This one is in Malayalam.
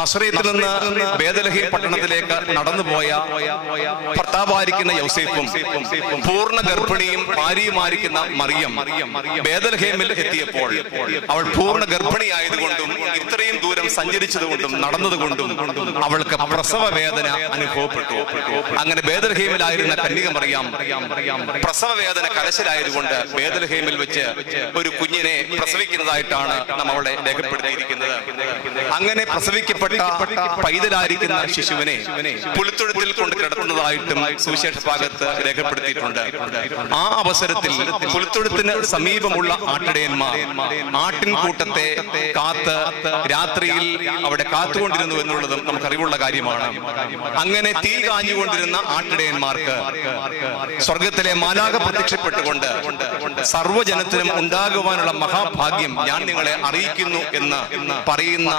നസറേത്തിൽ നിന്ന് ബേദലഹീം പട്ടണത്തിലേക്ക് നടന്നുപോയ ഭർത്താവായിരിക്കുന്ന യൗസേഫും പൂർണ്ണ ഗർഭിണിയും ഭാര്യയുമായിരിക്കുന്ന മറിയം ബേദലഹേമിൽ എത്തിയപ്പോൾ അവൾ പൂർണ്ണ ഗർഭിണിയായതുകൊണ്ടും ഇത്രയും ദൂരം സഞ്ചരിച്ചതുകൊണ്ടും നടന്നതുകൊണ്ടും അവൾക്ക് പ്രസവ വേദന അനുഭവപ്പെട്ടു. അങ്ങനെ ബേദലഹേമിലായിരുന്ന കന്യക മറിയം പ്രസവ വേദന കലശലായതുകൊണ്ട് ബേദലഹേമിൽ വെച്ച് ഒരു കുഞ്ഞിനെ പ്രസവിക്കുന്നതായിട്ടാണ് നാം അവിടെ രേഖപ്പെടുത്തിയിരിക്കുന്നത്. അങ്ങനെ പ്രസവിക്കപ്പെട്ട പൈതലായിരിക്കുന്ന ശിശുവിനെ പുലിത്തൊഴുത്തിൽ കൊണ്ട് കിടത്തുന്നതായിട്ടും സുവിശേഷ ഭാഗത്ത് രേഖപ്പെടുത്തിയിട്ടുണ്ട്. ആ അവസരത്തിൽ പുലിത്തൊഴുത്തിന് സമീപമുള്ള ആട്ടിടയന്മാർ ആട്ടിൻകൂട്ടത്തെ കാത്ത് രാത്രിയിൽ അവിടെ കാത്തുകൊണ്ടിരുന്നു എന്നുള്ളതും നമുക്കറിവുള്ള കാര്യമാണ്. അങ്ങനെ തീ കാഞ്ഞുകൊണ്ടിരുന്ന ആട്ടിടയന്മാർക്ക് സ്വർഗത്തിലെ മാലാഖ പ്രത്യക്ഷപ്പെട്ടുകൊണ്ട് സർവ്വജനത്തിനും ഉണ്ടാകുവാനുള്ള മഹാഭാഗ്യം ഞാൻ നിങ്ങളെ അറിയിക്കുന്നു എന്ന് പറയുന്ന